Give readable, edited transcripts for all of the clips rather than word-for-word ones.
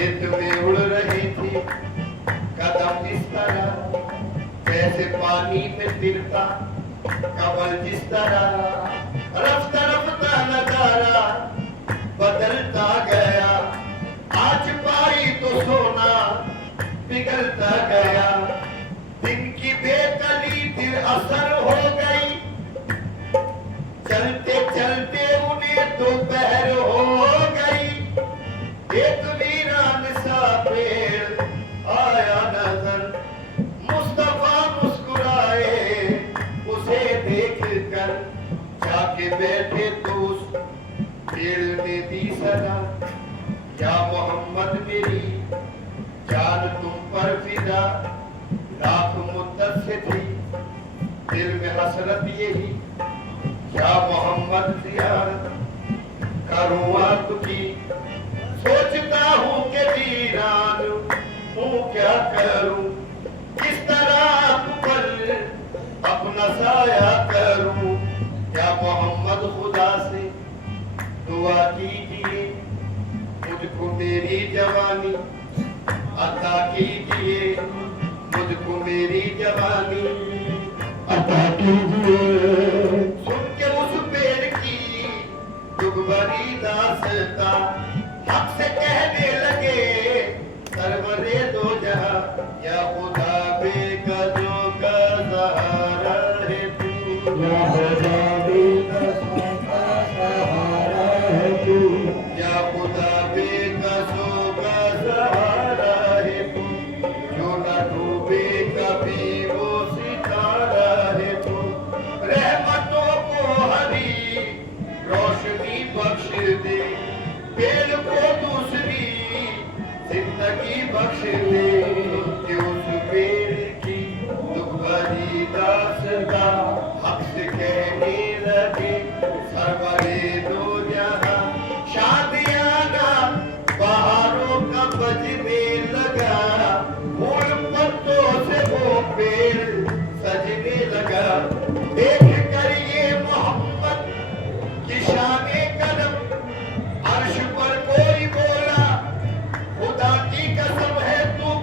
खेत में उड़ रहे थे कदम इस तरह, जैसे पानी में तिरता कमल जिस तरह। रफ्ता रफ्ता नजारा बदलता गया, आज पाई तो सोना पिघलता गया। दिन की बेकली दिल असर हो गई, चलते चलते उन्हें दोपहर हो गई। एक वीरान सा पेड़ आया नजर, मुस्तफा मुस्कुराए उसे देखकर। जाके बैठे तो उस पेड़ ने दी सदा, या मोहम्मद मेरी जान तुम पर फिदा। लाख मुद्दत से थी दिल में हसरत यही, या मोहम्मद जियारत करूं आपकी। सोचता हूँ कि वीरान हूँ क्या करूं, किस तरह आप पर अपना साया करूं। या मोहम्मद खुदा से दुआ कीजिए, मुझको मेरी जवानी अता कीजिए। मुझको मेरी जवानी अता कीजिए। सुन के उस पेड़ की दुगबरी दास्ता, हक से कहने लगे सरवरे दो जहां। या खुदा बेकजो का सहारा है तू, या खुदा बेकजो का सहारा है तू। या खुदा बेकजो का सहारा है तू, जो न डूबे कभी वो सितारा है तू। रहमतों को हरी रोशनी बख्श दे, पेड़ को दूसरी जिंदगी बख्श दे। कि उस पेड़ की दुखभरी दास्ता हक से कहने लगे सरवरे दो जहां। शादियाना बहारों का बजने लगा, फूल पत्तों से वो पेड़ सजने लगा। देख कर ये मोहम्मद की शाने कदम, अर्श पर कोई बोला खुदा की कसम है तू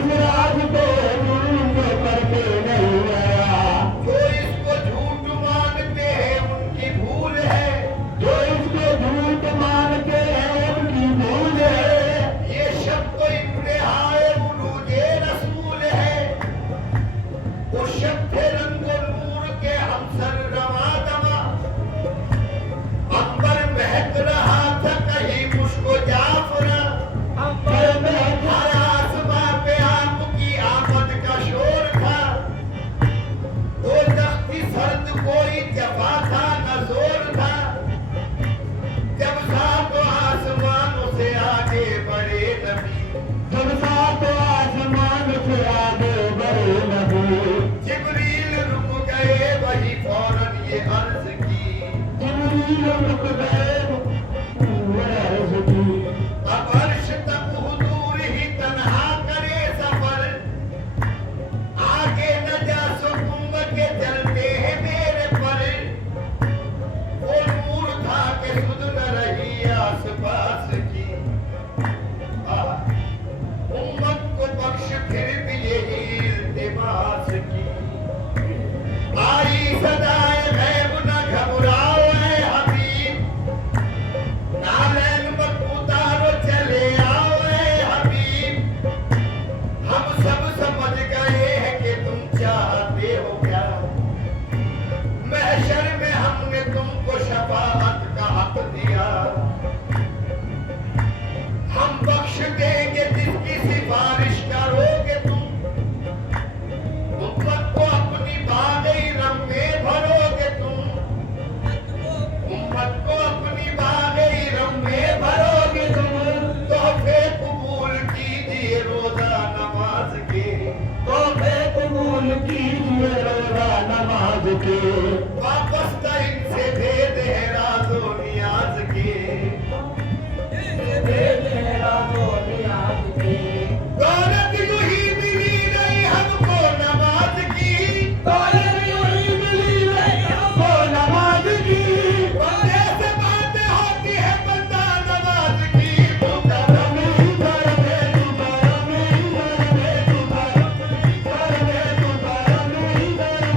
इस राज को ढूंढ करके नहीं आया। जो इसको झूठ मानते हैं उनकी भूल है, जो इसको झूठ मानते हैं उनकी भूल है। ये शब्द तो इब्तिहाए बुरूजे रसूल है। वो शब्द रंगो नूर के हमसर रवा दवा, अंबर महक रहा था कहीं मुश्को जाफरा, अंबर में हर आसमां पे आपकी आमद का शोर था। दो तख्ती सर्द कोई जफा था न जोर था, जब सातों आसमानों से आगे बढ़े नबी, जब सात आसमान से आगे बढ़े नबी, जिब्रील रुक गए वही फौरन ये अर्ज की, जिब्रील रुक गए अर्ज की। अब अर्श तक हुजूर ही तन्हा करे सफर, आगे न जा सुकुम के चलते हैं मेरे पर। वो नूर था के सुध न रही आस पास की, उम्मत को बख्श फिर भी यही इल्तिमास की। आई सदाए गैब न घबराओ ऐ हबीब, नालैन मत उतारो चले आओ ऐ हबीब। हम सब समझ गए हैं कि तुम चाहते हो क्या, महशर में हमने तुमको शफाअत का हक दिया। हम बख्श देंगे जिसकी सिफारिश करोगे तुम, उम्मत को अपनी बाग़-ए रम में भरोगे तुम, उम्मत को अपनी बाग़-ए रम में भरोगे तुम। तोहफे कबूल कीजिए रोजा नमाज के, तोहफे कबूल कीजिए रोजा नमाज के। वापस का इनसे भेद है राज़ो नियाज के। भेद है राज़ो नियाज के। दौलत यूं ही मिली नहीं हमको नमाज की, दौलत यूं ही मिली नहीं हमको नमाज की। बंदे से बातें होती है बंदा नमाज की। तू करम ही करम है तू, करम ही करम है तू, करम ही करम है तू, करम ही करम है तू,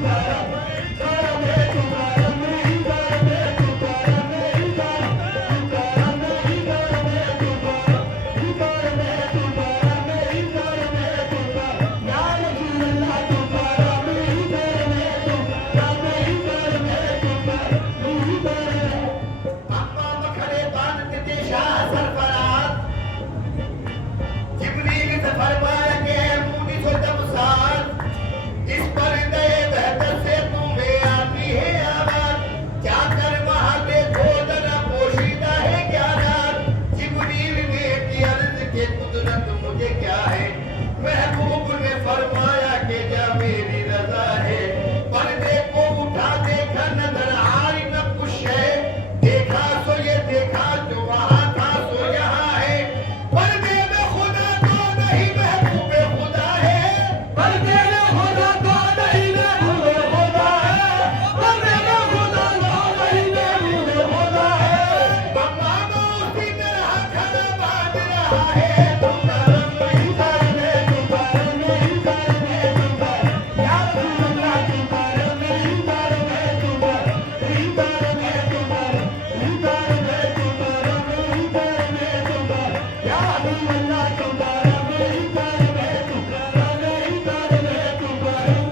करम है तू, करम ही करम है तू, करम ही करम है तू, करम ही करम है तू, करम ही करम है तू, करम ही करम है तू, या रसूल अल्लाह तू करम ही करम है तू, करम ही करम है तू, करम ही करम है। अम्मा मखरे बांध के शाह सरफराज, जिब्रील से फरमाया कि ऐ मूनिस व तमसाल, इस पर्दे बेहतर से तुम्हें आती है आवाज। जाकर वहां देखो जरा पोशीदा है क्या राज। जिब्रील ने की अर्ज के कुदरत मुझे क्या है, महबूब ने फरमाया कि जा मेरी रजा है। पर्दे को उठा देखा नजर आई न कुछ है, देखा सो ये देखा जो वहां था सो यहाँ है। पर्दे में खुदा तो नहीं महबूब खुदा है, पर्दे में खुदा तो नहीं महबूब खुदा है, पर्दे में खुदा तो नहीं महबूब खुदा है। अम्मा को उसी तरह खड़ा बांध रहा है। तू करम ही करम है तू, करम ही करम है तू, करम या रसूल अल्लाह तू करम ही करम है तू, करम ही करम है तू, करम ही करम है तू, करम ही करम है तू, करम या रसूल अल्लाह तू करम ही करम है तू, करम ही करम है तू, करम।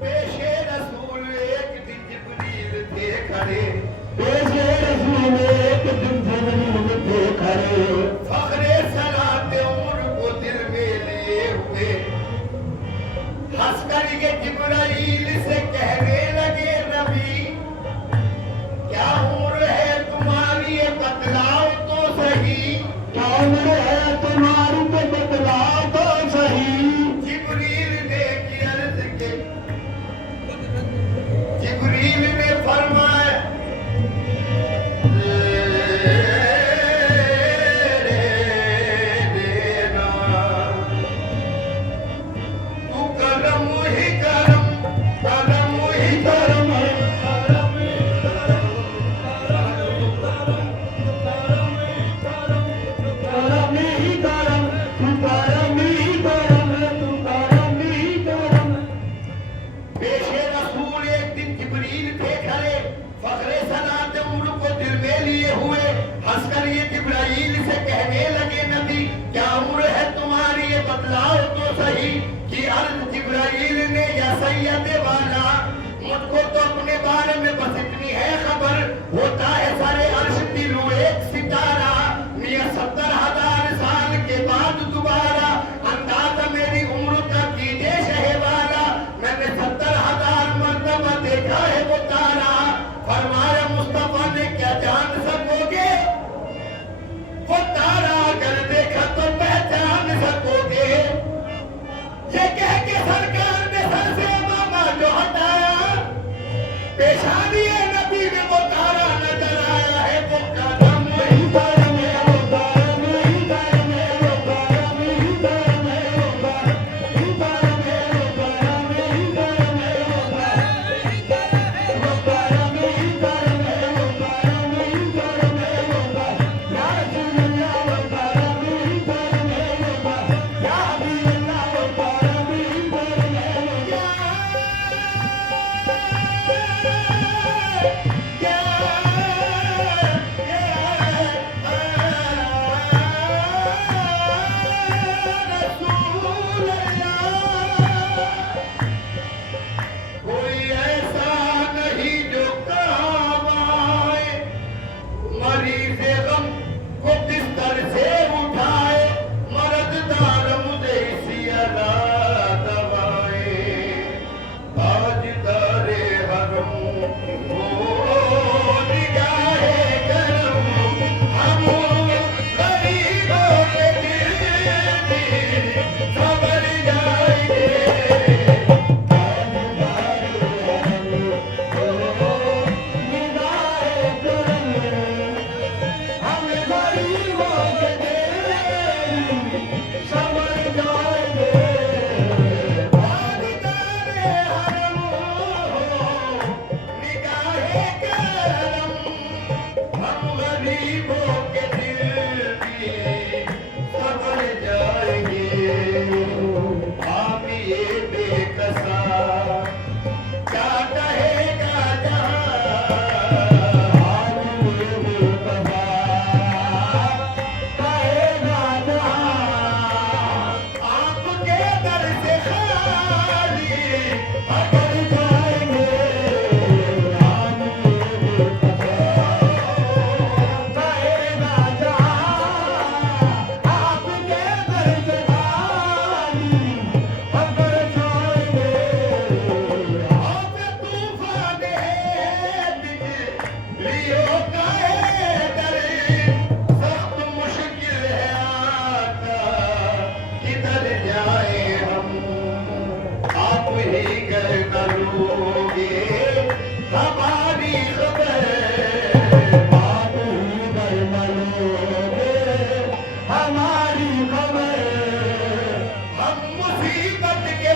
पेशे रसूल एक दिन जिब्रील थे खड़े, पेशे रसूल एक दिन जिब्रील थे खड़े, फखरे सलाते उम्र को दिल में लिए हुए। हंसकर ये जिब्राइल से कहने लगे नबी, क्या उम्र है तुम्हारी ये बतलाओ तो सही। क्या उम्र है तुम्हारी तो बतलाओ तो सही। जिब्रील ने की अर्ज के, जिब्रील ने फरमाया तू करम ही करम, करम ही तो सही कि अर्ज जिब्राइल ने या सैयद वाला, मुझको तो अपने बारे में बस इतनी है खबर, होता है सारे अर्श दिलों एक सितारा, मियां 70,000 साल के बाद दोबारा, अंदाजा मेरी उम्र का कीजिए शहवाला, मैंने 70,000 मरतबा देखा है वो तारा, फरमाया मुस्तफा ने क्या जान सकोगे वो तारा, अगर देखा तो पहचान सकोगे। ये कह के सरकार ने सर से मामा जो हटाया, पेशानी नबी में वो तारा नजर आया है, वो कदम वही तारा में वो तारा में, वही तारा में वो तारा में, वही तारा में वो तारा, वही तारा में वो तारा में, वही तारा में वो तारा, वही तारा में वो तारा में, वही तारा में वो तारा में, वही तारा में वो तारा, या रसूल अल्लाह वो तारा में, वही तारा में वो तारा, या हबीब अल्लाह वो तारा में, वही तारा में वो तारा। कोई ऐसा नहीं जो काम आए, मरीज़ गम को बिस्तर से उठाए, मर्ददार मुझे इसी अला दवाए, ताजदारे हरम वो निगाहे करम, हम गरीबों के दिल में संवर जाएंगे। हमारी खबर आप ही बरमलोगे हमारी खबर, हम मुसीबत के